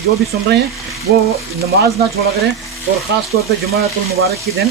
जो भी सुन रहे हैं वो नमाज ना छोड़ा करें, और ख़ास तौर पे जुम्मातुल मुबारक के दिन।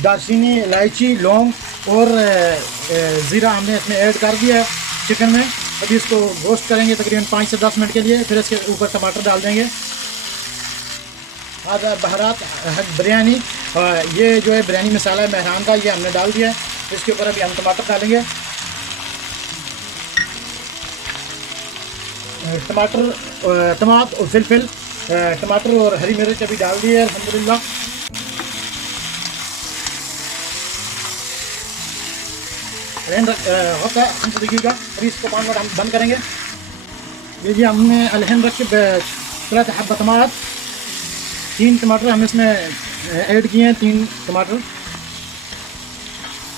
दालचीनी इलायची लौंग और ज़ीरा हमने इसमें ऐड कर दिया है चिकन में। अभी इसको रोस्ट करेंगे तकरीबन 5 से 10 मिनट के लिए, फिर इसके ऊपर टमाटर डाल देंगे। आधा बहरात बिरयानी, ये जो है बिरयानी मसाला है मेहरान का, ये हमने डाल दिया है। इसके ऊपर अभी हम टमाटर डालेंगे। टमाटर और फिलफिल, टमाटर और हरी मिर्च अभी डाल दिए अल्हम्दुलिल्लाह। होता है 5 दकीका, अभी इसको 5 मिनट हम बंद करेंगे। ये हमने अलहम रख के 3 हब्बा टमाटर, 3 टमाटर हमने इसमें ऐड किए हैं, 3 टमाटर।